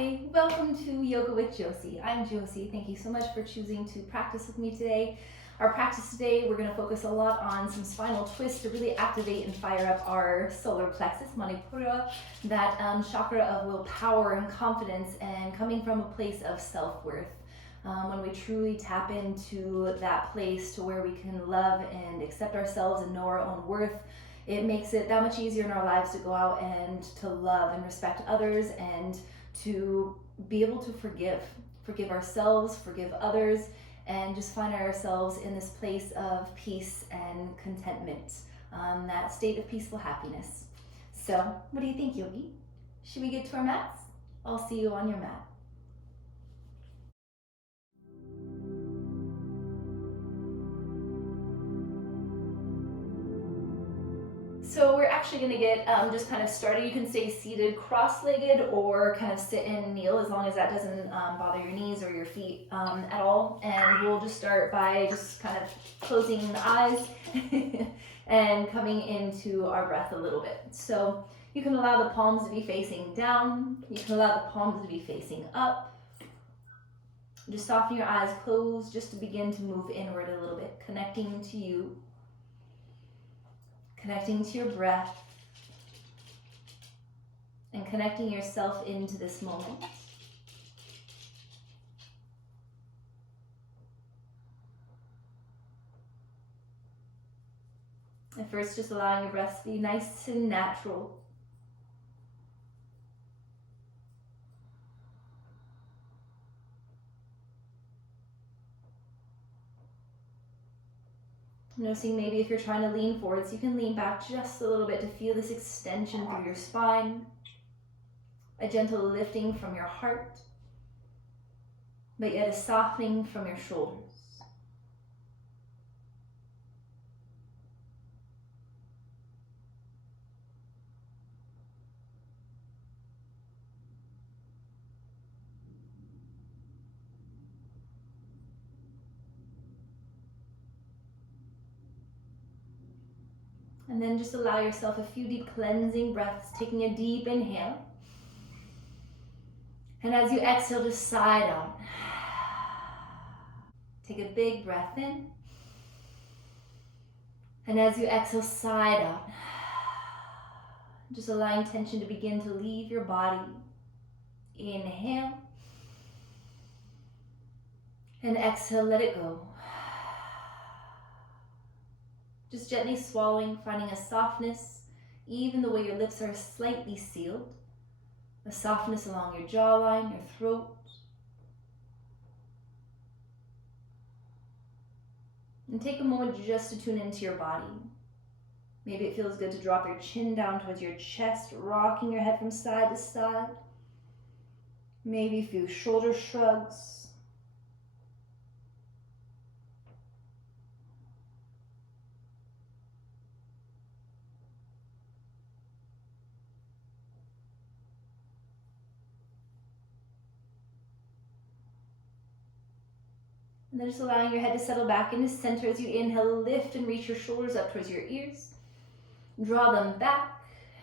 Hi, welcome to Yoga with Josie. I'm Josie. Thank you so much for choosing to practice with me today. Our practice today, we're going to focus a lot on some spinal twists to really activate and fire up our solar plexus, Manipura, that chakra of willpower and confidence and coming from a place of self-worth. When we truly tap into that place to where we can love and accept ourselves and know our own worth, it makes it that much easier in our lives to go out and to love and respect others and to be able to forgive ourselves, forgive others, and just find ourselves in this place of peace and contentment, that state of peaceful happiness. So, what do you think, Yogi? Should we get to our mats? I'll see you on your mat. So we're actually going to get just kind of started. You can stay seated cross-legged or kind of sit and kneel, as long as that doesn't bother your knees or your feet at all. And we'll just start by just kind of closing the eyes and coming into our breath a little bit. So you can allow the palms to be facing down. You can allow the palms to be facing up. Just soften your eyes closed just to begin to move inward a little bit, connecting to you. Connecting to your breath and connecting yourself into this moment. And first, just allowing your breath to be nice and natural. Noticing maybe if you're trying to lean forwards, you can lean back just a little bit to feel this extension through your spine, a gentle lifting from your heart, but yet a softening from your shoulders. And then just allow yourself a few deep cleansing breaths, taking a deep inhale. And as you exhale, just sigh out. Take a big breath in. And as you exhale, sigh out. Just allowing tension to begin to leave your body. Inhale. And exhale, let it go. Just gently swallowing, finding a softness, even the way your lips are slightly sealed. A softness along your jawline, your throat. And take a moment just to tune into your body. Maybe it feels good to drop your chin down towards your chest, rocking your head from side to side. Maybe a few shoulder shrugs. And then just allowing your head to settle back into center as you inhale, lift and reach your shoulders up towards your ears. Draw them back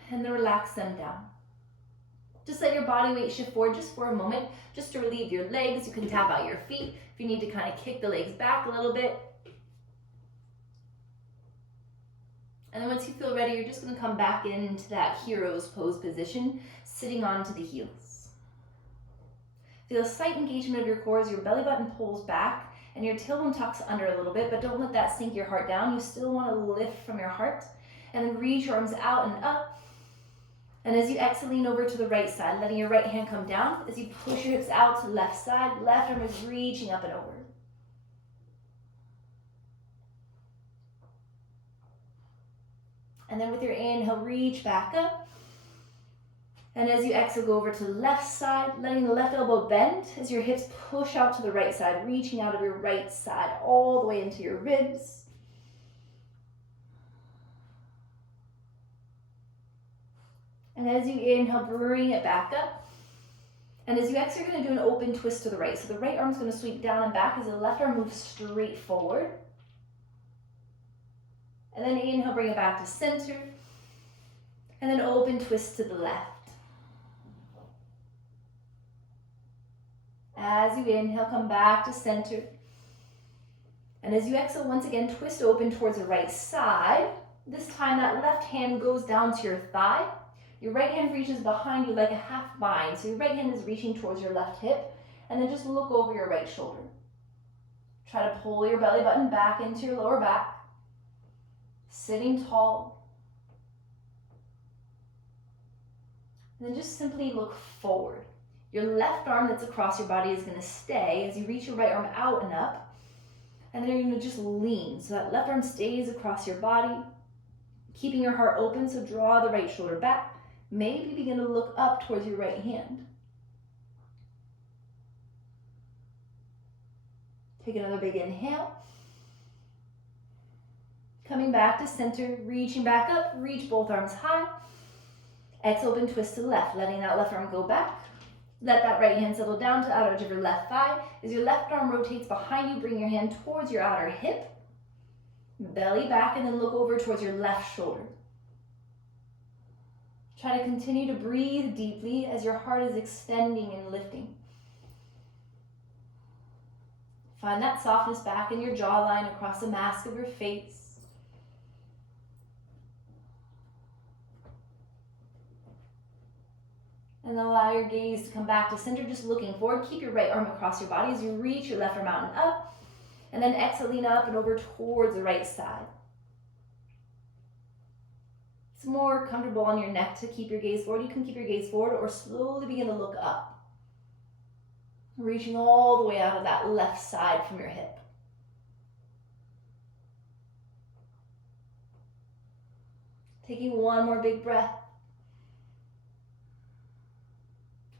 and then relax them down. Just let your body weight shift forward just for a moment, just to relieve your legs. You can tap out your feet if you need to kind of kick the legs back a little bit. And then once you feel ready, you're just going to come back into that hero's pose position, sitting onto the heels. Feel a slight engagement of your core as your belly button pulls back and your tailbone tucks under a little bit, but don't let that sink your heart down. You still want to lift from your heart. And then reach your arms out and up. And as you exhale, lean over to the right side, letting your right hand come down. As you push your hips out to the left side, left arm is reaching up and over. And then with your inhale, reach back up. And as you exhale, go over to the left side, letting the left elbow bend as your hips push out to the right side, reaching out of your right side all the way into your ribs. And as you inhale, bring it back up. And as you exhale, you're going to do an open twist to the right. So the right arm's going to sweep down and back as the left arm moves straight forward. And then inhale, bring it back to center. And then open twist to the left. As you inhale, come back to center. And as you exhale, once again, twist open towards the right side. This time that left hand goes down to your thigh. Your right hand reaches behind you like a half bind. So your right hand is reaching towards your left hip. And then just look over your right shoulder. Try to pull your belly button back into your lower back. Sitting tall. And then just simply look forward. Your left arm that's across your body is going to stay as you reach your right arm out and up. And then you're going to just lean. So that left arm stays across your body, keeping your heart open. So draw the right shoulder back. Maybe begin to look up towards your right hand. Take another big inhale. Coming back to center, reaching back up, reach both arms high. Exhale, open, twist to the left, letting that left arm go back. Let that right hand settle down to the outer edge of your left thigh. As your left arm rotates behind you, bring your hand towards your outer hip. Belly back, and then look over towards your left shoulder. Try to continue to breathe deeply as your heart is extending and lifting. Find that softness back in your jawline, across the mask of your face. And then allow your gaze to come back to center, just looking forward. Keep your right arm across your body as you reach your left arm out and up. And then exhale, lean up and over towards the right side. It's more comfortable on your neck to keep your gaze forward. You can keep your gaze forward or slowly begin to look up. Reaching all the way out of that left side from your hip. Taking one more big breath.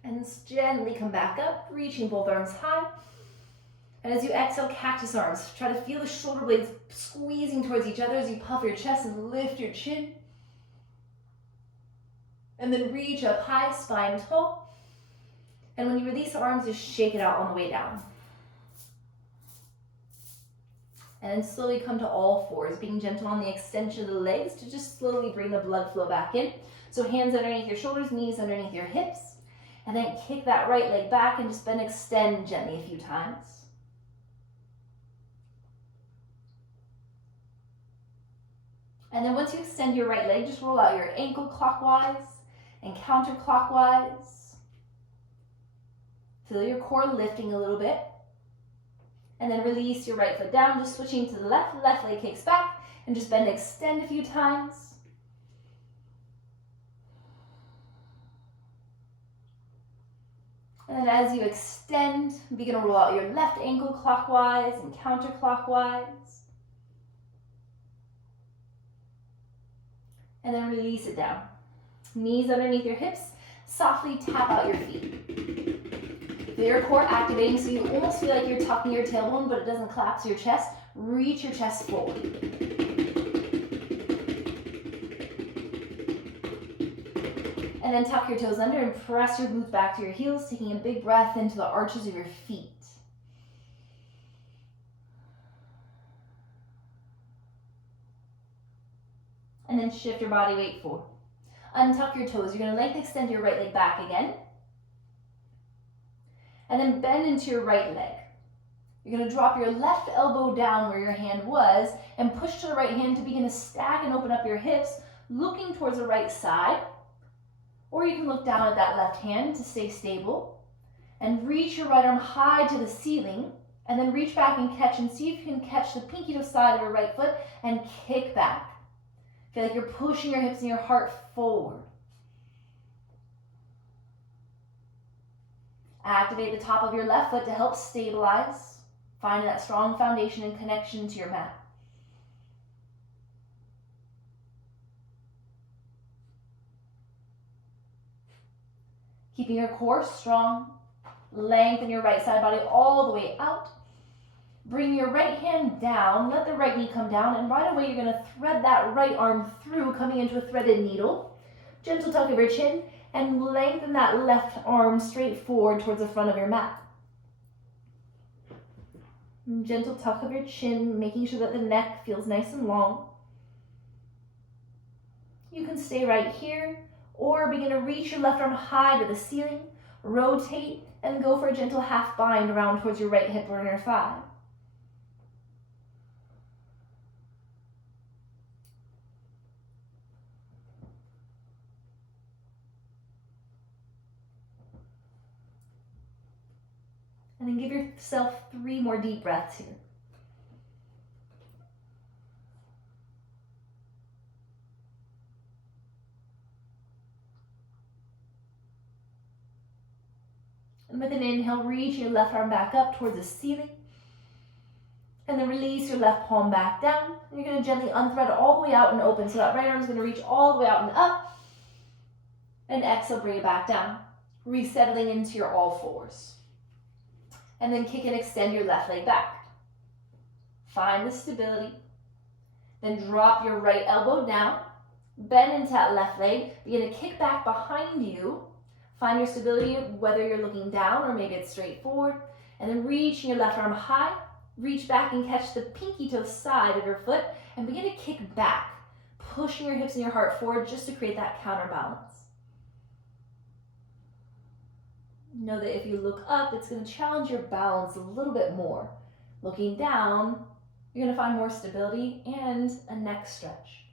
And gently come back up, reaching both arms high. And as you exhale, cactus arms. Try to feel the shoulder blades squeezing towards each other as you puff your chest and lift your chin. And then reach up high, spine tall. And when you release the arms, just shake it out on the way down. And then slowly come to all fours, being gentle on the extension of the legs to just slowly bring the blood flow back in. So hands underneath your shoulders, knees underneath your hips. And then kick that right leg back and just bend, extend gently a few times. And then once you extend your right leg, just roll out your ankle clockwise and counterclockwise. Feel your core lifting a little bit. And then release your right foot down, just switching to the left. Left leg kicks back and just bend, extend a few times. And then as you extend, begin to roll out your left ankle clockwise and counterclockwise. And then release it down. Knees underneath your hips, softly tap out your feet. Feel your core activating so you almost feel like you're tucking your tailbone, but it doesn't collapse your chest. Reach your chest forward. And then tuck your toes under and press your glutes back to your heels, taking a big breath into the arches of your feet. And then shift your body weight forward. Untuck your toes. You're going to lengthen, extend your right leg back again. And then bend into your right leg. You're going to drop your left elbow down where your hand was and push to the right hand to begin to stack and open up your hips, looking towards the right side. Or you can look down at that left hand to stay stable and reach your right arm high to the ceiling and then reach back and catch and see if you can catch the pinky toe side of your right foot and kick back. Feel like you're pushing your hips and your heart forward. Activate the top of your left foot to help stabilize, finding that strong foundation and connection to your mat. Keeping your core strong, lengthen your right side body all the way out. Bring your right hand down, let the right knee come down, and right away you're going to thread that right arm through, coming into a threaded needle. Gentle tuck of your chin, and lengthen that left arm straight forward towards the front of your mat. Gentle tuck of your chin, making sure that the neck feels nice and long. You can stay right here, or begin to reach your left arm high to the ceiling, Rotate and go for a gentle half bind around towards your right hip or inner thigh. And then give yourself 3 more deep breaths here. And with an inhale, reach your left arm back up towards the ceiling. And then release your left palm back down. And you're going to gently unthread all the way out and open. So that right arm is going to reach all the way out and up. And exhale, bring it back down. Resettling into your all fours. And then kick and extend your left leg back. Find the stability. Then drop your right elbow down. Bend into that left leg. Begin to kick back behind you. Find your stability, whether you're looking down or maybe it's straight forward. And then reach your left arm high. Reach back and catch the pinky toe side of your foot. And begin to kick back, pushing your hips and your heart forward just to create that counterbalance. Know that if you look up, it's going to challenge your balance a little bit more. Looking down, you're going to find more stability and a neck stretch.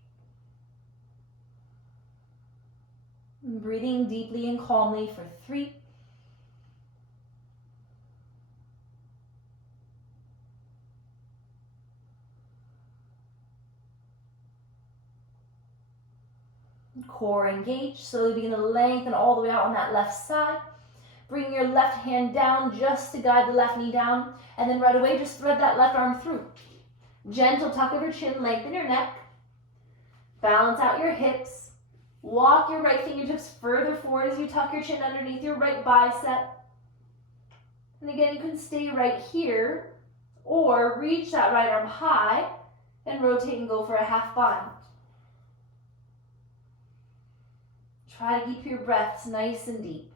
Breathing deeply and calmly for 3. Core engaged. Slowly begin to lengthen all the way out on that left side. Bring your left hand down just to guide the left knee down. And then right away, just thread that left arm through. Gentle tuck of your chin, lengthen your neck. Balance out your hips. Walk your right fingertips further forward as you tuck your chin underneath your right bicep. And again, you can stay right here or reach that right arm high and rotate and go for a half bind. Try to keep your breaths nice and deep.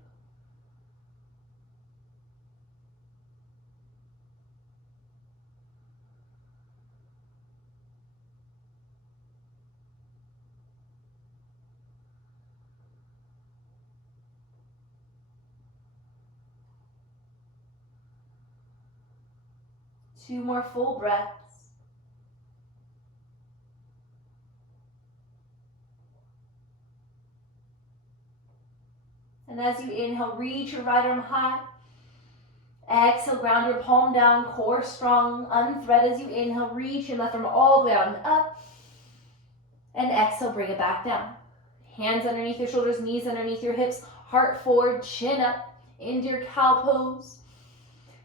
Two more full breaths. And as you inhale, reach your right arm high. Exhale, ground your palm down, core strong. Unthread as you inhale, reach your left arm all the way out and up. And exhale, bring it back down. Hands underneath your shoulders, knees underneath your hips, heart forward, chin up into your cow pose.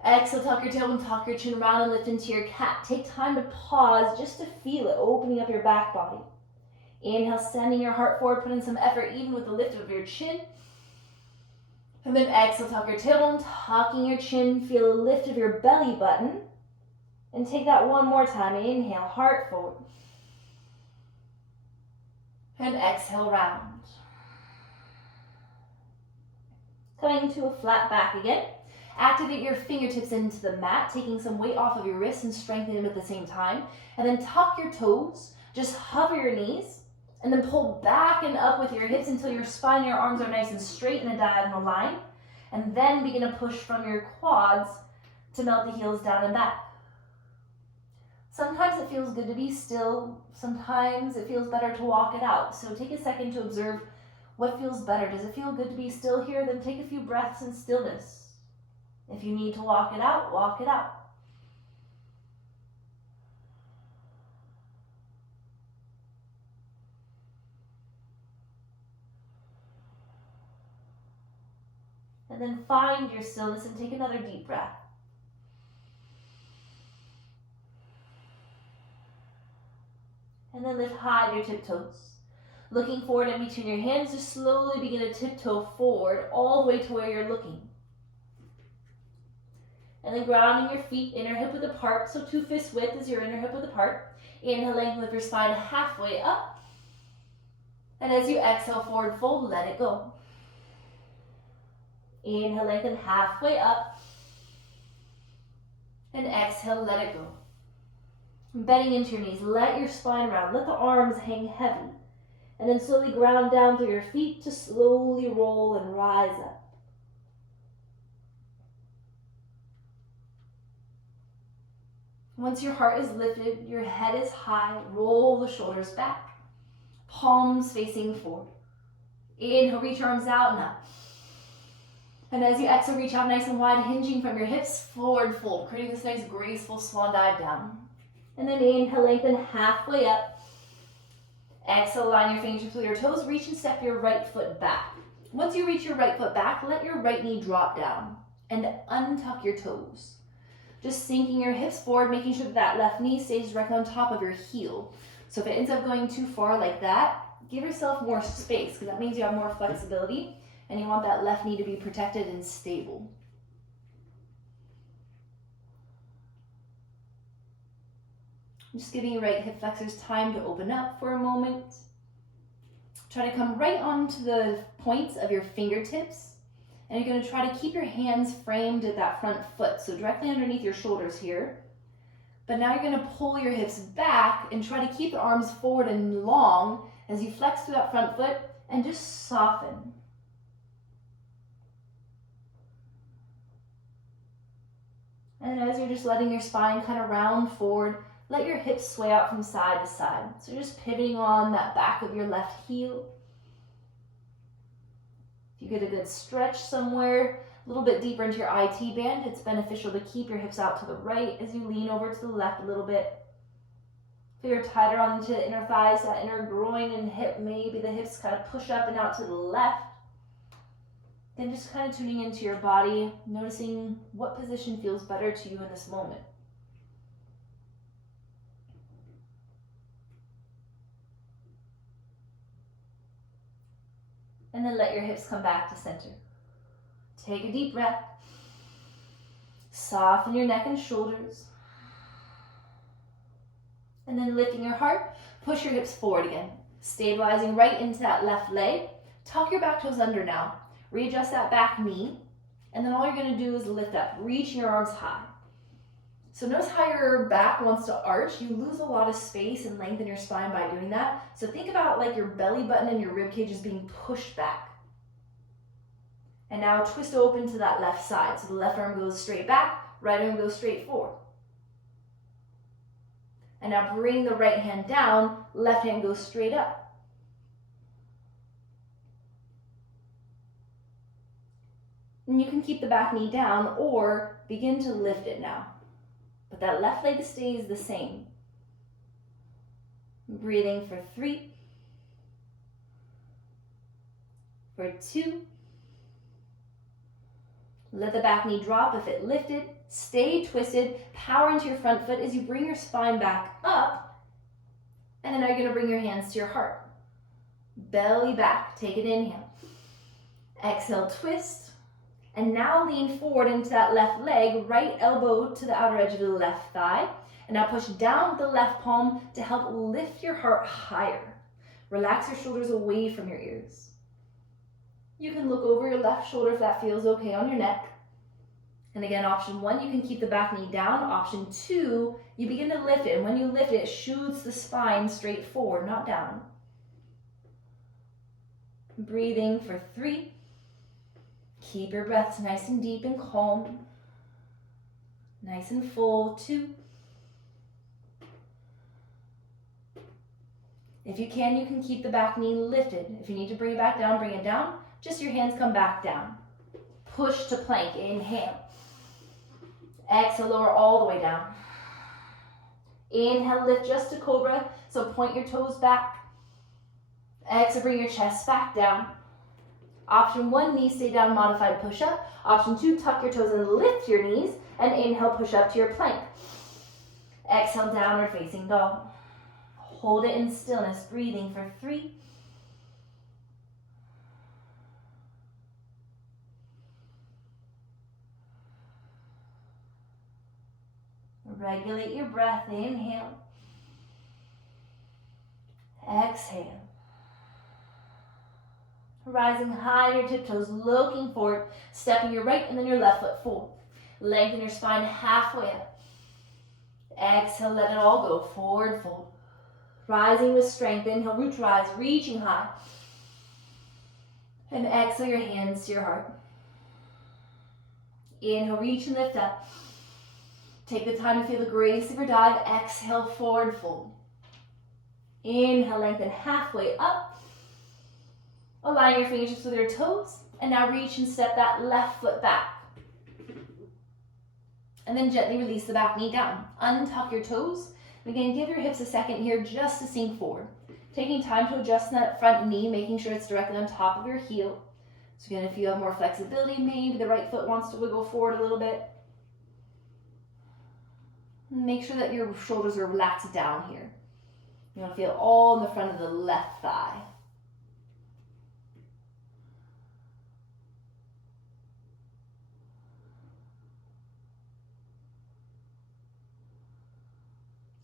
Exhale, tuck your tailbone, tuck your chin around and lift into your cat. Take time to pause just to feel it, opening up your back body. Inhale, sending your heart forward, put in some effort even with the lift of your chin. And then exhale, tuck your tailbone, tucking your chin, feel a lift of your belly button. And take that one more time. Inhale, heart forward. And exhale, round. Coming to a flat back again. Activate your fingertips into the mat, taking some weight off of your wrists and strengthening them at the same time. And then tuck your toes, just hover your knees, and then pull back and up with your hips until your spine and your arms are nice and straight in a diagonal line. And then begin to push from your quads to melt the heels down and back. Sometimes it feels good to be still. Sometimes it feels better to walk it out. So take a second to observe what feels better. Does it feel good to be still here? Then take a few breaths in stillness. If you need to walk it out, walk it out. And then find your stillness and take another deep breath. And then lift high to your tiptoes. Looking forward in between your hands, just slowly begin to tiptoe forward all the way to where you're looking. And then grounding your feet, inner hip width apart, so 2 fists width is your inner hip width apart. Inhale, lengthen your spine halfway up. And as you exhale, forward fold, let it go. Inhale, lengthen halfway up. And exhale, let it go. Bending into your knees, let your spine round, let the arms hang heavy. And then slowly ground down through your feet to slowly roll and rise up. Once your heart is lifted, your head is high, roll the shoulders back, palms facing forward. Inhale, reach your arms out and up. And as you exhale, reach out nice and wide, hinging from your hips, forward fold, creating this nice graceful swan dive down. And then inhale, lengthen halfway up. Exhale, line your fingers with your toes, reach and step your right foot back. Once you reach your right foot back, let your right knee drop down and untuck your toes. Just sinking your hips forward, making sure that left knee stays directly on top of your heel. So if it ends up going too far like that, give yourself more space, because that means you have more flexibility and you want that left knee to be protected and stable. Just giving your right hip flexors time to open up for a moment. Try to come right onto the points of your fingertips. And you're going to try to keep your hands framed at that front foot, so directly underneath your shoulders here. But now you're going to pull your hips back and try to keep the arms forward and long as you flex through that front foot and just soften. And as you're just letting your spine kind of round forward, let your hips sway out from side to side. So just pivoting on that back of your left heel. If you get a good stretch somewhere, a little bit deeper into your IT band, it's beneficial to keep your hips out to the right as you lean over to the left a little bit. If you're tighter onto the inner thighs, that inner groin and hip, maybe the hips kind of push up and out to the left. Then just kind of tuning into your body, noticing what position feels better to you in this moment. And then let your hips come back to center. Take a deep breath. Soften your neck and shoulders. And then lifting your heart, push your hips forward again. Stabilizing right into that left leg. Tuck your back toes under now. Readjust that back knee. And then all you're going to do is lift up, reaching your arms high. So notice how your back wants to arch. You lose a lot of space and length in your spine by doing that. So think about like your belly button and your rib cage is being pushed back. And now twist open to that left side. So the left arm goes straight back, right arm goes straight forward. And now bring the right hand down, left hand goes straight up. And you can keep the back knee down or begin to lift it now. But that left leg stays the same. Breathing for 3, for 2. Let the back knee drop if it lifted. Stay twisted. Power into your front foot as you bring your spine back up. And then now you're going to bring your hands to your heart. Belly back. Take an inhale. Exhale, twist. And now lean forward into that left leg, right elbow to the outer edge of the left thigh. And now push down with the left palm to help lift your heart higher. Relax your shoulders away from your ears. You can look over your left shoulder if that feels okay on your neck. And again, option 1, you can keep the back knee down. Option 2, you begin to lift it. And when you lift it, it shoots the spine straight forward, not down. Breathing for 3. Keep your breaths nice and deep and calm. Nice and full. 2. If you can keep the back knee lifted. If you need to bring it back down, bring it down. Just your hands come back down. Push to plank. Inhale. Exhale, lower all the way down. Inhale, lift just to cobra. So point your toes back. Exhale, bring your chest back down. Option 1, knee stay down, modified push up. Option 2, tuck your toes and lift your knees. And inhale, push up to your plank. Exhale, downward facing dog. Hold it in stillness, breathing for 3. Regulate your breath. Inhale. Exhale. Rising high, your tiptoes, looking forward, stepping your right and then your left foot forward. Lengthen your spine halfway up. Exhale, let it all go. Forward fold. Rising with strength. Inhale, root rise, reaching high. And exhale, your hands to your heart. Inhale, reach and lift up. Take the time to feel the grace of your dive. Exhale, forward fold. Inhale, lengthen halfway up. Align your fingertips with your toes. And now reach and step that left foot back. And then gently release the back knee down. Untuck your toes. And again, give your hips a second here just to sink forward. Taking time to adjust that front knee, making sure it's directly on top of your heel. So again, if you have more flexibility, maybe the right foot wants to wiggle forward a little bit. Make sure that your shoulders are relaxed down here. You want to feel all in the front of the left thigh.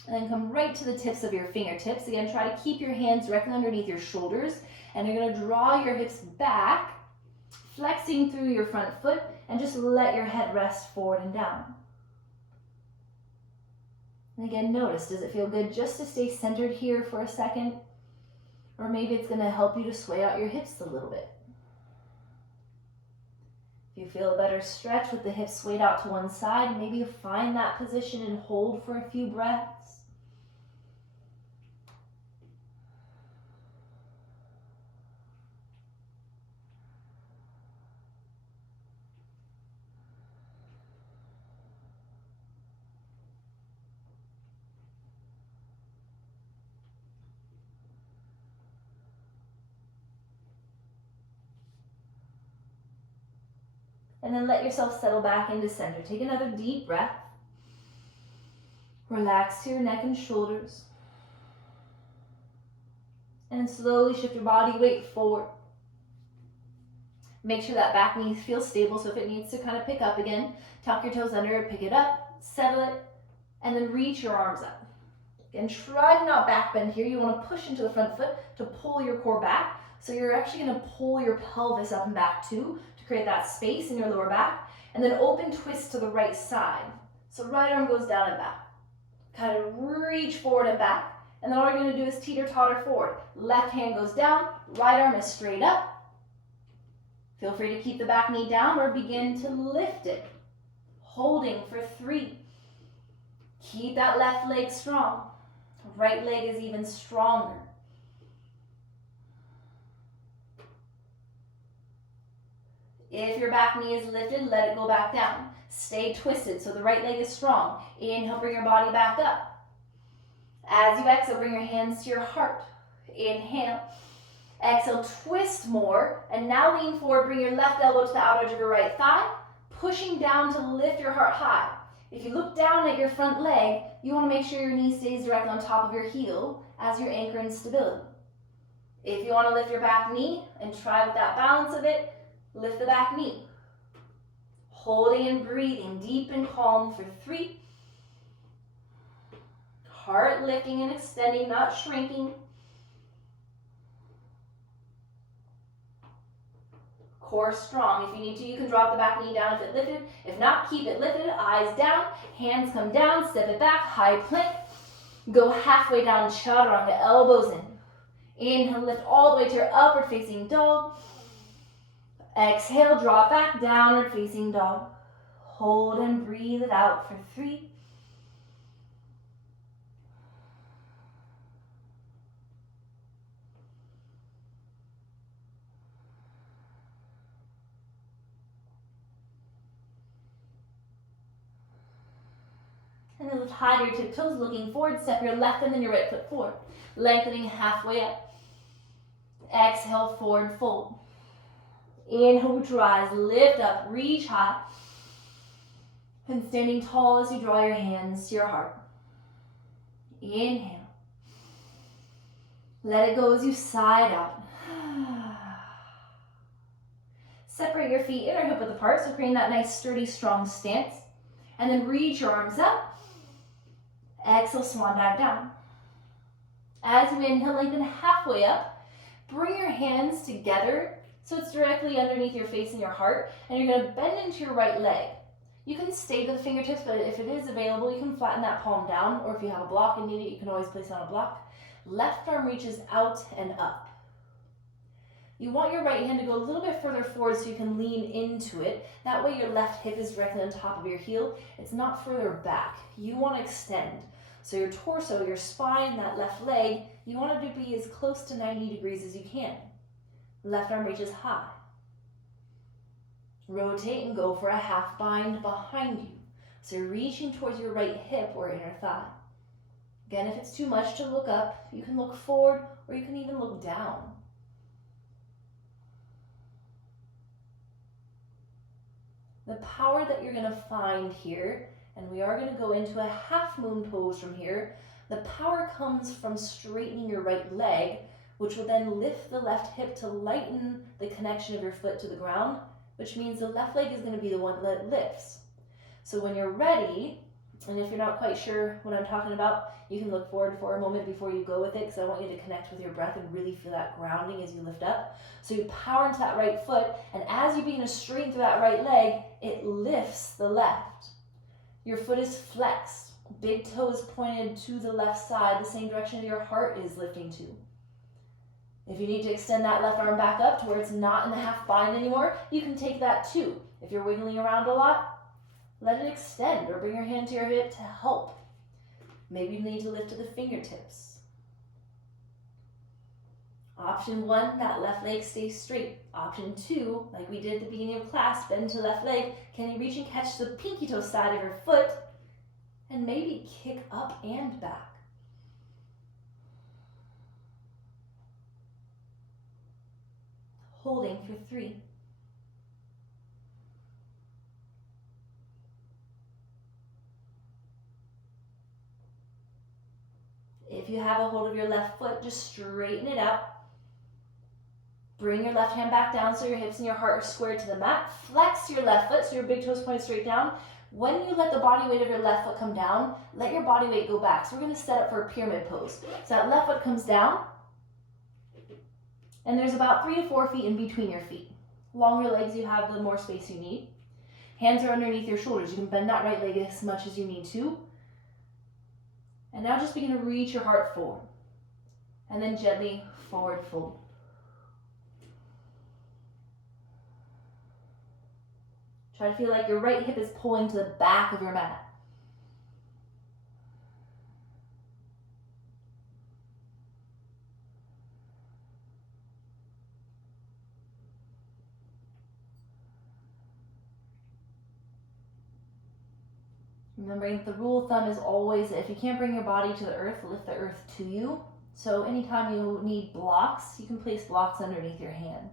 And then come right to the tips of your fingertips. Again, try to keep your hands directly underneath your shoulders. And you're going to draw your hips back, flexing through your front foot, and just let your head rest forward and down. And again, notice, does it feel good just to stay centered here for a second? Or maybe it's going to help you to sway out your hips a little bit. If you feel a better stretch with the hips swayed out to one side, maybe you find that position and hold for a few breaths. And then let yourself settle back into center. Take another deep breath. Relax your neck and shoulders. And slowly shift your body weight forward. Make sure that back knee feels stable, so if it needs to kind of pick up again, tuck your toes under it, pick it up, settle it, and then reach your arms up. And try to not back bend here. You want to push into the front foot to pull your core back. So you're actually going to pull your pelvis up and back too, to create that space in your lower back. And then open twist to the right side. So right arm goes down and back. Kind of reach forward and back. And then all you're going to do is teeter-totter forward. Left hand goes down, right arm is straight up. Feel free to keep the back knee down or begin to lift it. Holding for 3. Keep that left leg strong. Right leg is even stronger. If your back knee is lifted, let it go back down. Stay twisted so the right leg is strong. Inhale, bring your body back up. As you exhale, bring your hands to your heart. Inhale. Exhale, twist more. And now lean forward, bring your left elbow to the outer edge of your right thigh, pushing down to lift your heart high. If you look down at your front leg, you want to make sure your knee stays directly on top of your heel as your anchor and stability. If you want to lift your back knee and try with that balance of it, lift the back knee. Holding and breathing deep and calm for 3. Heart lifting and extending, not shrinking. Core strong. If you need to, you can drop the back knee down if it lifted. If not, keep it lifted. Eyes down. Hands come down. Step it back. High plank. Go halfway down. Chaturanga. Elbows in. Inhale. Lift all the way to your upward facing dog. Exhale. Drop back. Downward facing dog. Hold and breathe it out for 3. And then lift high to your tiptoes, looking forward. Step your left and then your right foot forward. Lengthening halfway up. Exhale, forward fold. Inhale, rise, lift up, reach high. And standing tall as you draw your hands to your heart. Inhale. Let it go as you side out. Separate your feet inner hip width apart, so creating that nice, sturdy, strong stance. And then reach your arms up. Exhale, swan dive down. As you inhale, lengthen halfway up. Bring your hands together so it's directly underneath your face and your heart. And you're going to bend into your right leg. You can stay to the fingertips, but if it is available, you can flatten that palm down. Or if you have a block and need it, you can always place it on a block. Left arm reaches out and up. You want your right hand to go a little bit further forward so you can lean into it. That way your left hip is directly on top of your heel. It's not further back. You want to extend. So your torso, your spine, that left leg, you want it to be as close to 90 degrees as you can. Left arm reaches high. Rotate and go for a half bind behind you. So you're reaching towards your right hip or inner thigh. Again, if it's too much to look up, you can look forward or you can even look down. The power that you're going to find here, and we are going to go into a half moon pose from here, the power comes from straightening your right leg, which will then lift the left hip to lighten the connection of your foot to the ground, which means the left leg is going to be the one that lifts. So when you're ready, and if you're not quite sure what I'm talking about, you can look forward for a moment before you go with it, because I want you to connect with your breath and really feel that grounding as you lift up. So you power into that right foot, and as you begin to straighten through that right leg, it lifts the left. Your foot is flexed. Big toe is pointed to the left side, the same direction your heart is lifting to. If you need to extend that left arm back up to where it's not in the half bind anymore, you can take that too. If you're wiggling around a lot, let it extend or bring your hand to your hip to help. Maybe you need to lift to the fingertips. Option 1, that left leg stays straight. Option 2, like we did at the beginning of class, bend to left leg. Can you reach and catch the pinky toe side of your foot and maybe kick up and back? Holding for 3. If you have a hold of your left foot, just straighten it out. Bring your left hand back down so your hips and your heart are squared to the mat. Flex your left foot so your big toes point straight down. When you let the body weight of your left foot come down, let your body weight go back. So we're going to set up for a pyramid pose. So that left foot comes down, and there's about 3 to 4 feet in between your feet. Longer legs you have, the more space you need. Hands are underneath your shoulders. You can bend that right leg as much as you need to. And now just begin to reach your heart forward. And then gently forward fold. Try to feel like your right hip is pulling to the back of your mat. Remembering that the rule of thumb is always that if you can't bring your body to the earth, lift the earth to you. So anytime you need blocks, you can place blocks underneath your hands.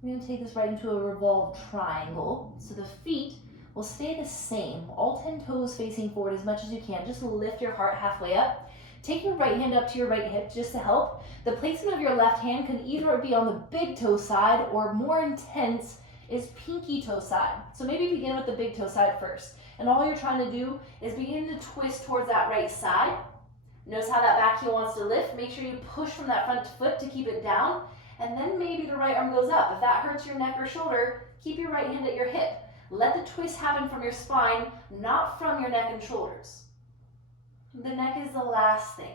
We're going to take this right into a revolved triangle. So the feet will stay the same. All 10 toes facing forward as much as you can. Just lift your heart halfway up. Take your right hand up to your right hip just to help. The placement of your left hand can either be on the big toe side or more intense is pinky toe side. So maybe begin with the big toe side first. And all you're trying to do is begin to twist towards that right side. Notice how that back heel wants to lift. Make sure you push from that front foot to keep it down. And then maybe the right arm goes up. If that hurts your neck or shoulder, keep your right hand at your hip. Let the twist happen from your spine, not from your neck and shoulders. The neck is the last thing.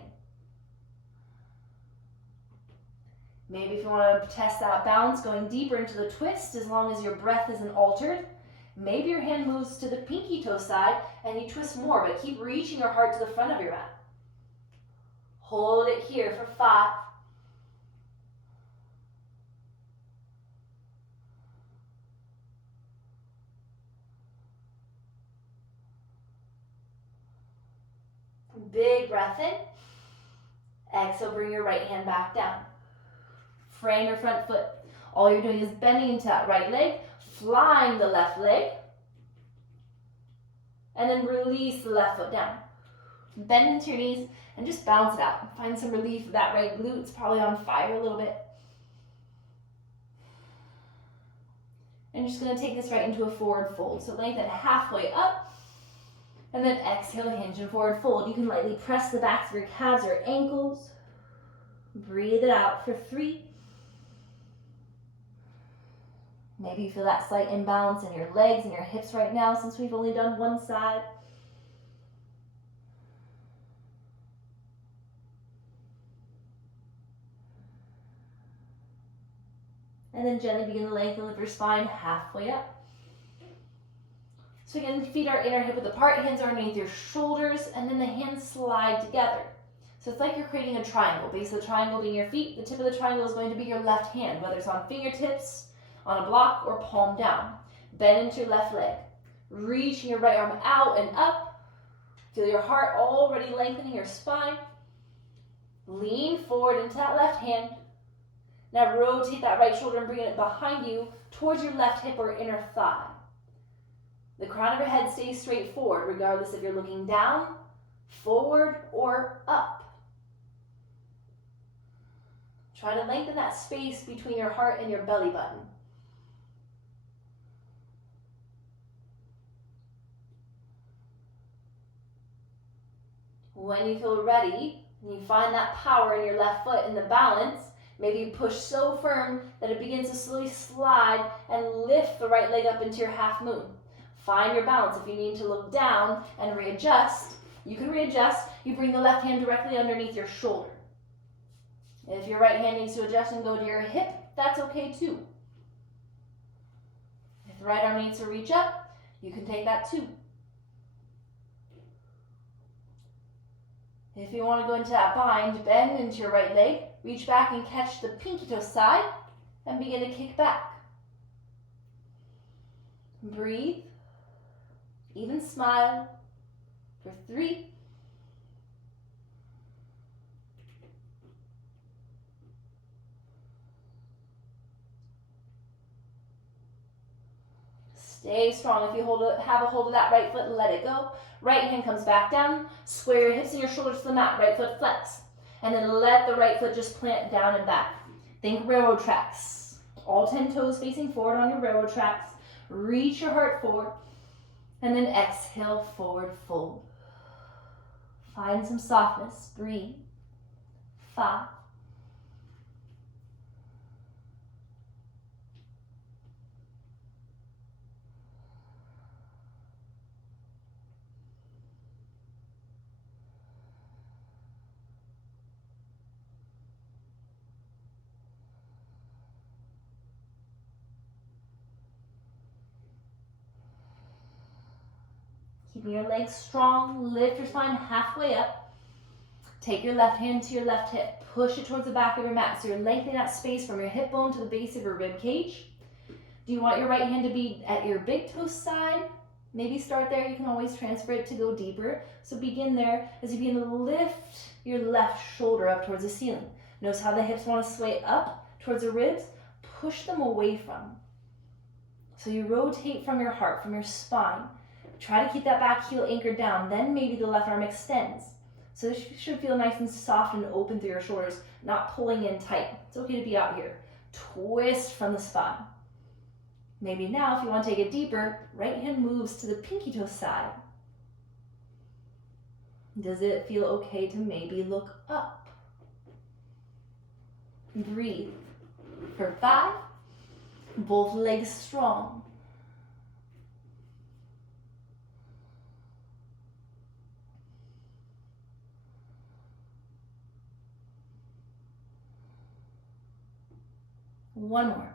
Maybe if you want to test that bounce, going deeper into the twist, as long as your breath isn't altered, maybe your hand moves to the pinky toe side and you twist more, but keep reaching your heart to the front of your mat. Hold it here for 5. Big breath in. Exhale, bring your right hand back down. Frame your front foot. All you're doing is bending into that right leg, flying the left leg, and then release the left foot down. Bend into your knees and just bounce it out. Find some relief. That right glute, it's probably on fire a little bit. And just going to take this right into a forward fold. So lengthen halfway up. And then exhale, hinge and forward fold. You can lightly press the backs of your calves or ankles. Breathe it out for 3. Maybe you feel that slight imbalance in your legs and your hips right now since we've only done one side. And then gently begin to lengthen your spine halfway up. So again, feet are in or hip width apart, hands are underneath your shoulders, and then the hands slide together. So it's like you're creating a triangle. Base of the triangle being your feet, the tip of the triangle is going to be your left hand, whether it's on fingertips, on a block, or palm down. Bend into your left leg. Reaching your right arm out and up. Feel your heart already lengthening your spine. Lean forward into that left hand. Now rotate that right shoulder and bring it behind you towards your left hip or inner thigh. The crown of your head stays straight forward, regardless if you're looking down, forward, or up. Try to lengthen that space between your heart and your belly button. When you feel ready, and you find that power in your left foot in the balance, maybe you push so firm that it begins to slowly slide and lift the right leg up into your half moon. Find your balance. If you need to look down and readjust, you can readjust. You bring the left hand directly underneath your shoulder. If your right hand needs to adjust and go to your hip, that's okay too. If the right arm needs to reach up, you can take that too. If you want to go into that bind, bend into your right leg, reach back and catch the pinky toe side, and begin to kick back. Breathe. Even smile for 3. Stay strong. If you have a hold of that right foot, let it go. Right hand comes back down. Square your hips and your shoulders to the mat. Right foot flex. And then let the right foot just plant down and back. Think railroad tracks. All 10 toes facing forward on your railroad tracks. Reach your heart forward. And then exhale, forward fold. Find some softness. Breathe. 5. Keeping your legs strong, lift your spine halfway up. Take your left hand to your left hip. Push it towards the back of your mat. So you're lengthening that space from your hip bone to the base of your rib cage. Do you want your right hand to be at your big toe side? Maybe start there. You can always transfer it to go deeper. So begin there as you begin to lift your left shoulder up towards the ceiling. Notice how the hips want to sway up towards the ribs. Push them away from. So you rotate from your heart, from your spine. Try to keep that back heel anchored down. Then maybe the left arm extends. So this should feel nice and soft and open through your shoulders, not pulling in tight. It's okay to be out here. Twist from the spine. Maybe now, if you want to take it deeper, right hand moves to the pinky toe side. Does it feel okay to maybe look up? Breathe. For 5, both legs strong. One more.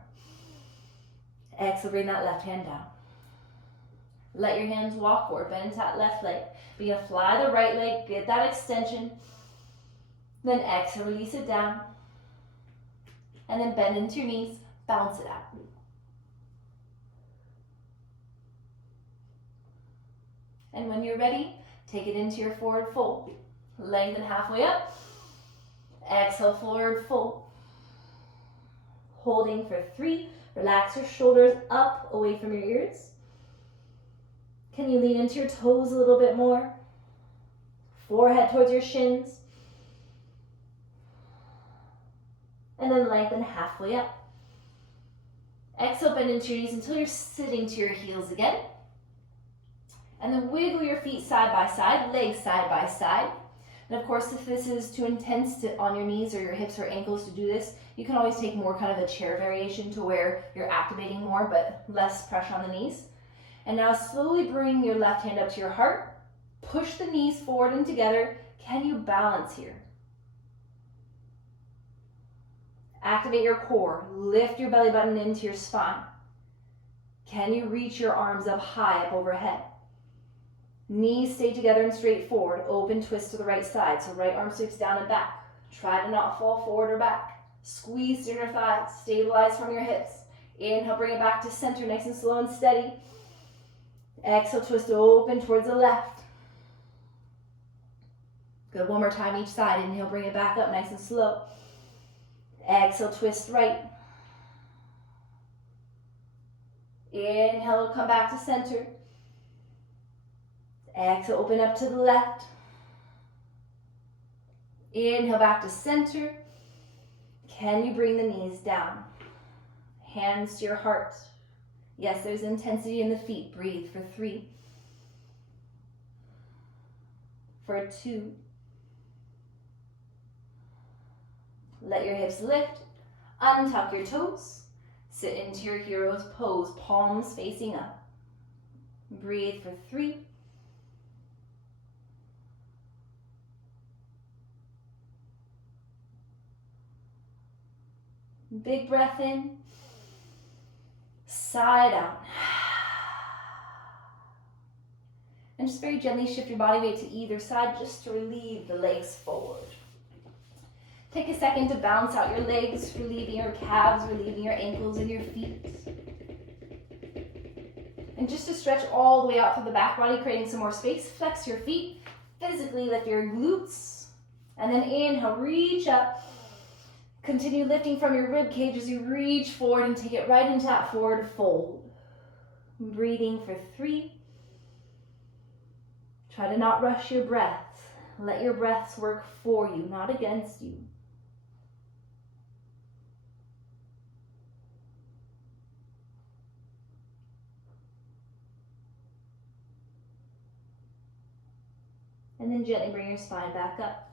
Exhale, bring that left hand down. Let your hands walk forward, bend into that left leg. Begin to fly the right leg, get that extension. Then exhale, release it down. And then bend into your knees, bounce it out. And when you're ready, take it into your forward fold. Lengthen halfway up. Exhale, forward fold. Holding for 3. Relax your shoulders up, away from your ears. Can you lean into your toes a little bit more? Forehead towards your shins. And then lengthen halfway up. Exhale, bend into your knees until you're sitting to your heels again. And then wiggle your feet side by side, legs side by side. And of course, if this is too intense on your knees or your hips or ankles to do this, you can always take more kind of a chair variation to where you're activating more but less pressure on the knees. And now slowly bring your left hand up to your heart. Push the knees forward and together. Can you balance here? Activate your core. Lift your belly button into your spine. Can you reach your arms up high, up overhead? Knees stay together and straight forward. Open twist to the right side. So right arm sweeps down and back. Try to not fall forward or back. Squeeze through your thighs. Stabilize from your hips. Inhale, bring it back to center, nice and slow and steady. Exhale, twist open towards the left. Good, one more time each side. Inhale, bring it back up, nice and slow. Exhale, twist right. Inhale, come back to center. Exhale, open up to the left. Inhale, back to center. Can you bring the knees down? Hands to your heart. Yes, there's intensity in the feet. Breathe for 3. For 2. Let your hips lift. Untuck your toes. Sit into your hero's pose, palms facing up. Breathe for 3. Big breath in. Side out. And just very gently shift your body weight to either side just to relieve the legs forward. Take a second to bounce out your legs, relieving your calves, relieving your ankles and your feet. And just to stretch all the way out through the back body, creating some more space, flex your feet, physically lift your glutes, and then inhale, reach up. Continue lifting from your rib cage as you reach forward and take it right into that forward fold. Breathing for 3. Try to not rush your breaths. Let your breaths work for you, not against you. And then gently bring your spine back up.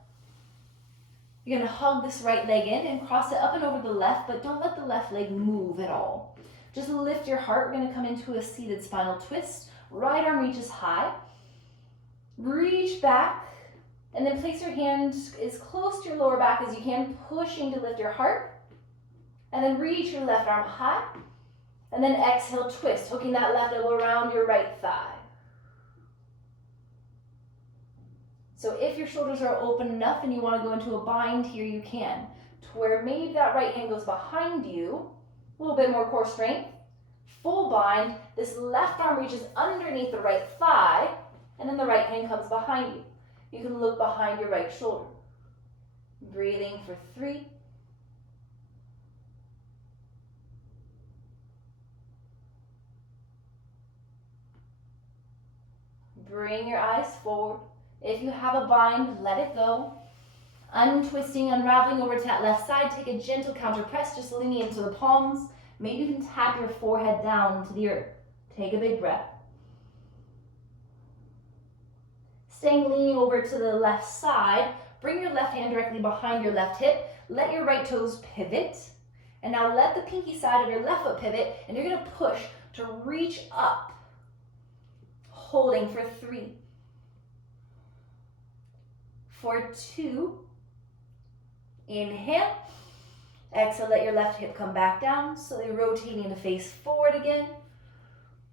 You're going to hug this right leg in and cross it up and over the left, but don't let the left leg move at all. Just lift your heart. We're going to come into a seated spinal twist. Right arm reaches high. Reach back, and then place your hand as close to your lower back as you can, pushing to lift your heart. And then reach your left arm high. And then exhale, twist, hooking that left elbow around your right thigh. So if your shoulders are open enough and you want to go into a bind here, you can. To where maybe that right hand goes behind you, a little bit more core strength. Full bind, this left arm reaches underneath the right thigh, and then the right hand comes behind you. You can look behind your right shoulder. Breathing for 3. Bring your eyes forward. If you have a bind, let it go. Untwisting, unraveling over to that left side. Take a gentle counter press, just leaning into the palms. Maybe you can tap your forehead down to the earth. Take a big breath. Staying leaning over to the left side. Bring your left hand directly behind your left hip. Let your right toes pivot. And now let the pinky side of your left foot pivot. And you're going to push to reach up. Holding for 3. For 2, inhale, exhale, let your left hip come back down, slowly rotating to face forward again,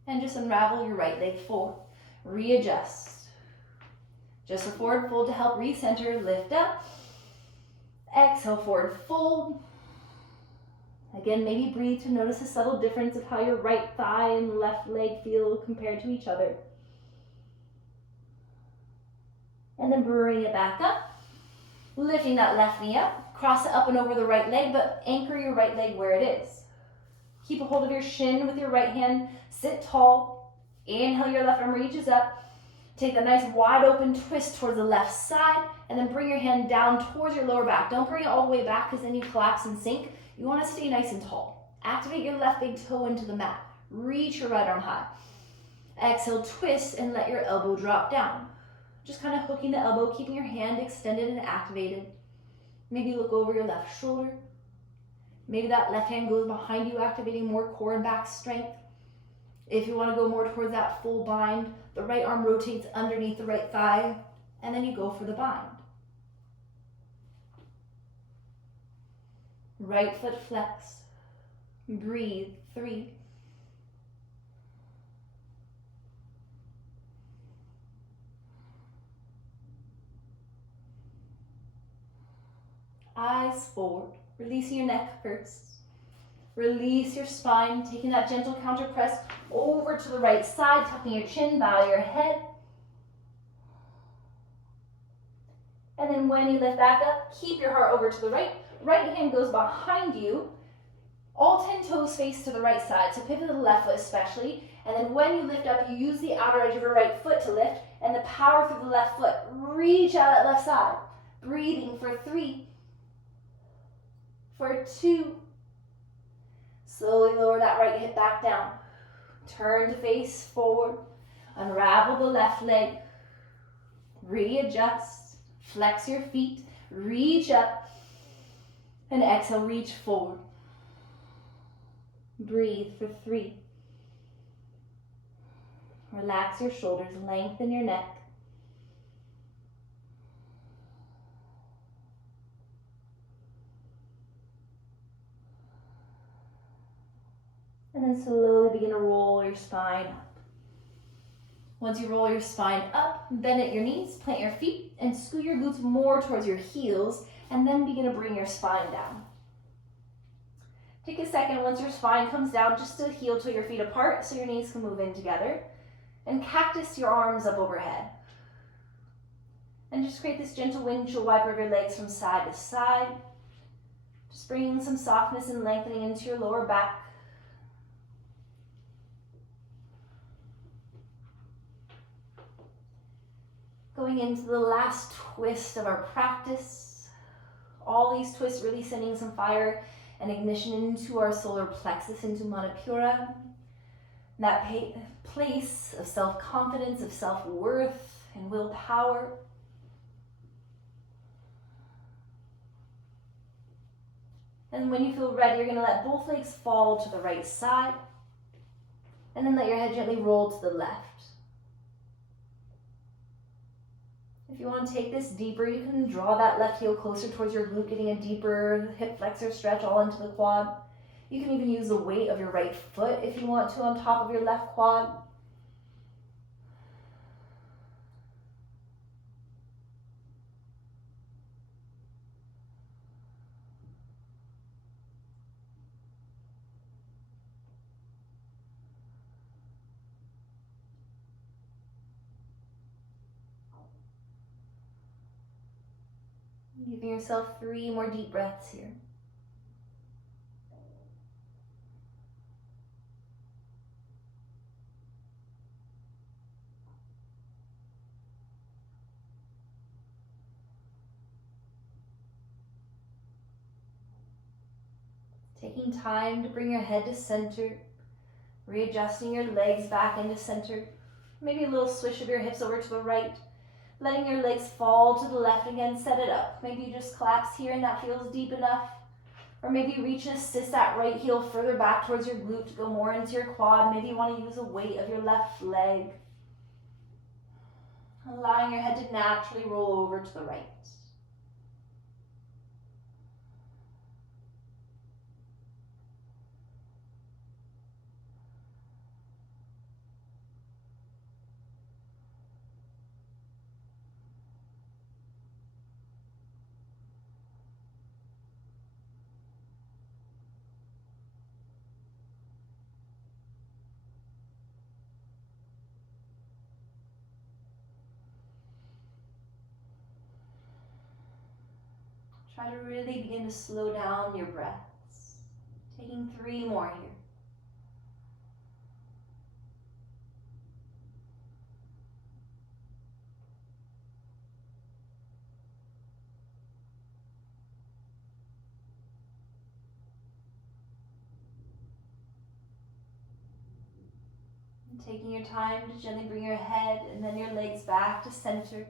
and just unravel your right leg forward. Readjust. Just a forward fold to help recenter, lift up, exhale, forward fold. Again, maybe breathe to notice a subtle difference of how your right thigh and left leg feel compared to each other. And then bring it back up, lifting that left knee up, cross it up and over the right leg, but anchor your right leg where it is. Keep a hold of your shin with your right hand, sit tall, inhale, your left arm reaches up, take a nice wide open twist towards the left side, and then bring your hand down towards your lower back. Don't bring it all the way back because then you collapse and sink. You want to stay nice and tall. Activate your left big toe into the mat. Reach your right arm high. Exhale, twist, and let your elbow drop down. Just kind of hooking the elbow, keeping your hand extended and activated. Maybe look over your left shoulder. Maybe that left hand goes behind you, activating more core and back strength. If you want to go more towards that full bind, the right arm rotates underneath the right thigh, and then you go for the bind. Right foot flex. Breathe. 3. Eyes forward. Releasing your neck first. Release your spine, taking that gentle counter press over to the right side, tucking your chin, bow your head. And then when you lift back up, keep your heart over to the right. Right hand goes behind you. All 10 toes face to the right side, so pivot to the left foot especially. And then when you lift up, you use the outer edge of your right foot to lift, and the power through the left foot. Reach out at left side. Breathing for 3, for 2. Slowly lower that right hip back down. Turn to face forward. Unravel the left leg. Readjust. Flex your feet. Reach up. And exhale, reach forward. Breathe for 3. Relax your shoulders. Lengthen your neck. And then slowly begin to roll your spine up. Once you roll your spine up, bend at your knees, plant your feet, and scoot your glutes more towards your heels, and then begin to bring your spine down. Take a second once your spine comes down just to heel toe your feet apart so your knees can move in together. And cactus your arms up overhead. And just create this gentle windshield wiper of your legs from side to side. Just bringing some softness and lengthening into your lower back. Going into the last twist of our practice. All these twists really sending some fire and ignition into our solar plexus, into Manipura. That place of self-confidence, of self-worth, and willpower. And when you feel ready, you're going to let both legs fall to the right side. And then let your head gently roll to the left. If you want to take this deeper, you can draw that left heel closer towards your glute, getting a deeper hip flexor stretch all into the quad. You can even use the weight of your right foot if you want to on top of your left quad. Giving yourself 3 more deep breaths here. Taking time to bring your head to center, readjusting your legs back into center. Maybe a little swish of your hips over to the right. Letting your legs fall to the left again, set it up. Maybe you just collapse here and that feels deep enough. Or maybe reach and assist that right heel further back towards your glute to go more into your quad. Maybe you want to use the weight of your left leg. Allowing your head to naturally roll over to the right. Try to really begin to slow down your breaths. Taking 3 more here. Taking your time to gently bring your head and then your legs back to center.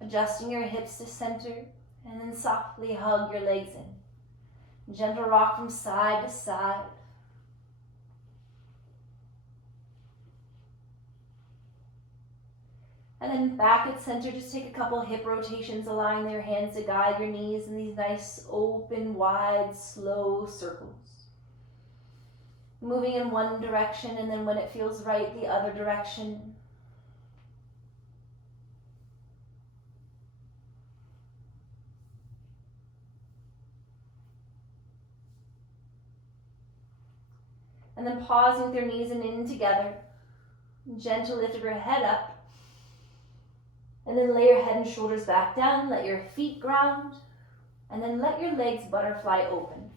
Adjusting your hips to center, and then softly hug your legs in. Gentle rock from side to side. And then back at center, just take a couple hip rotations, allowing your hands to guide your knees in these nice, open, wide, slow circles. Moving in one direction, and then when it feels right, the other direction. And then pausing with your knees and in together. Gentle lift of your head up. And then lay your head and shoulders back down. Let your feet ground. And then let your legs butterfly open.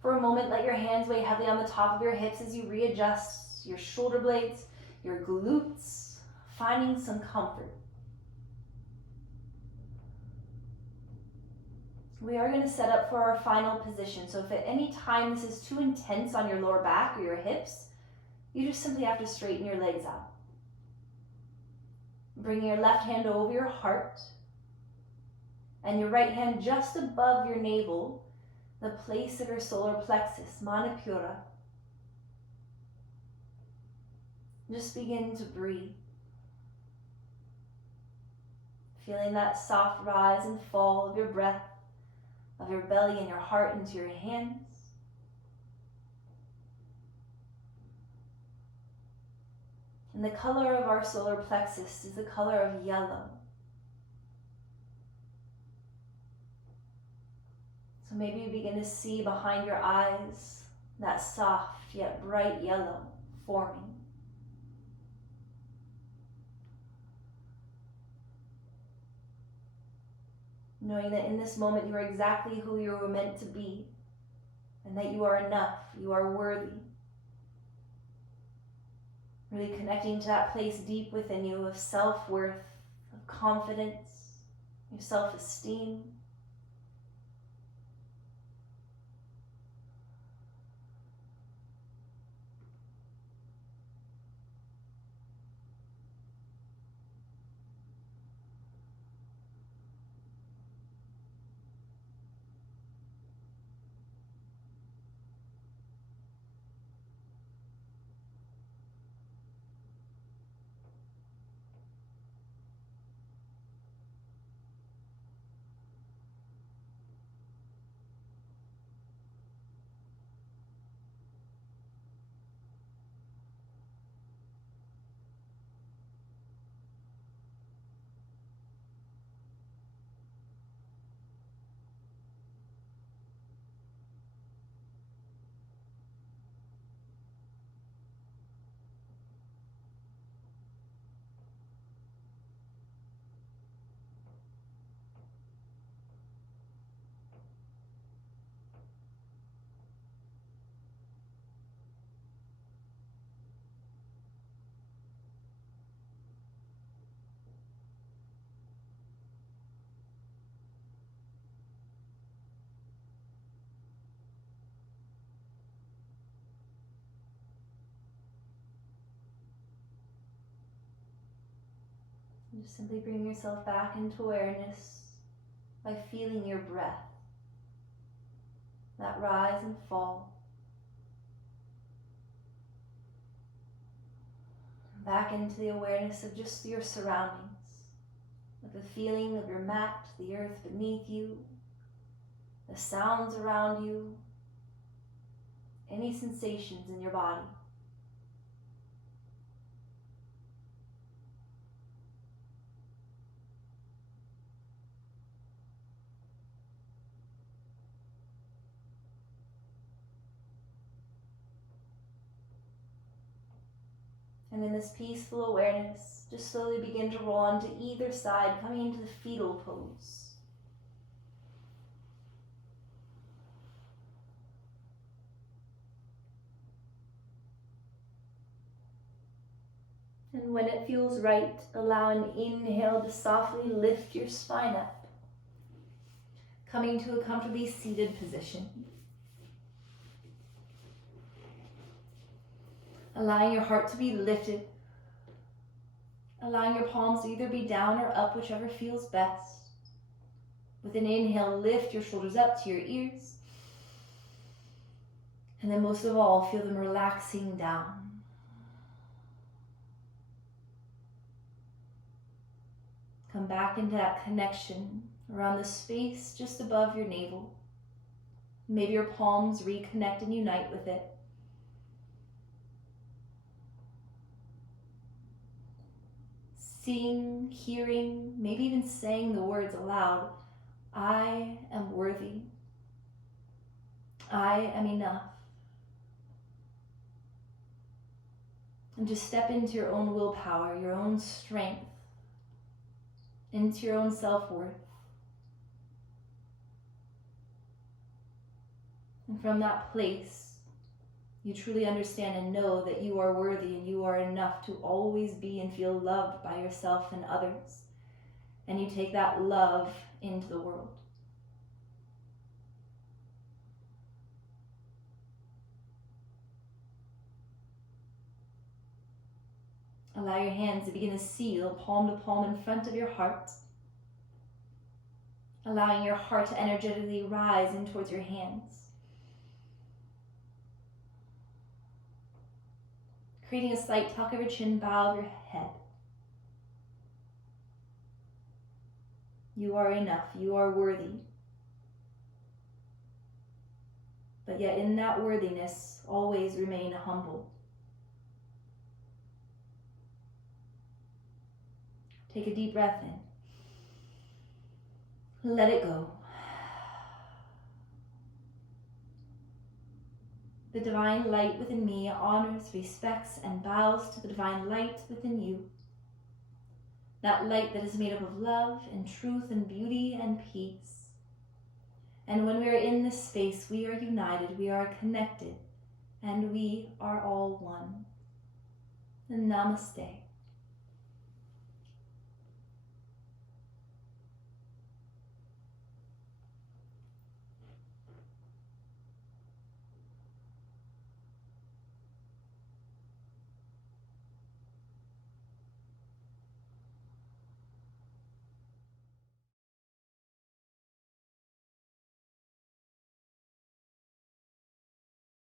For a moment, let your hands weigh heavily on the top of your hips as you readjust your shoulder blades, your glutes, finding some comfort. We are going to set up for our final position. So if at any time this is too intense on your lower back or your hips, you just simply have to straighten your legs out. Bring your left hand over your heart and your right hand just above your navel, the place of your solar plexus, Manipura. Just begin to breathe. Feeling that soft rise and fall of your breath, of your belly and your heart into your hands. And the color of our solar plexus is the color of yellow. So maybe you begin to see behind your eyes that soft yet bright yellow forming. Knowing that in this moment you are exactly who you were meant to be, and that you are enough, you are worthy. Really connecting to that place deep within you of self-worth, of confidence, your self-esteem. And just simply bring yourself back into awareness by feeling your breath, that rise and fall. Back into the awareness of just your surroundings, of the feeling of your mat, the earth beneath you, the sounds around you, any sensations in your body. And in this peaceful awareness, just slowly begin to roll onto either side, coming into the fetal pose. And when it feels right, allow an inhale to softly lift your spine up, coming to a comfortably seated position. Allowing your heart to be lifted. Allowing your palms to either be down or up, whichever feels best. With an inhale, lift your shoulders up to your ears. And then most of all, feel them relaxing down. Come back into that connection around the space just above your navel. Maybe your palms reconnect and unite with it. Seeing, hearing, maybe even saying the words aloud. I am worthy. I am enough. And just step into your own willpower, your own strength, into your own self-worth. And from that place, you truly understand and know that you are worthy and you are enough to always be and feel loved by yourself and others. And you take that love into the world. Allow your hands to begin to seal palm to palm in front of your heart. Allowing your heart to energetically rise in towards your hands. Creating a slight tuck of your chin, bow of your head. You are enough. You are worthy. But yet in that worthiness, always remain humble. Take a deep breath in. Let it go. The divine light within me honors, respects, and bows to the divine light within you. That light that is made up of love and truth and beauty and peace. And when we are in this space, we are united, we are connected, and we are all one. Namaste.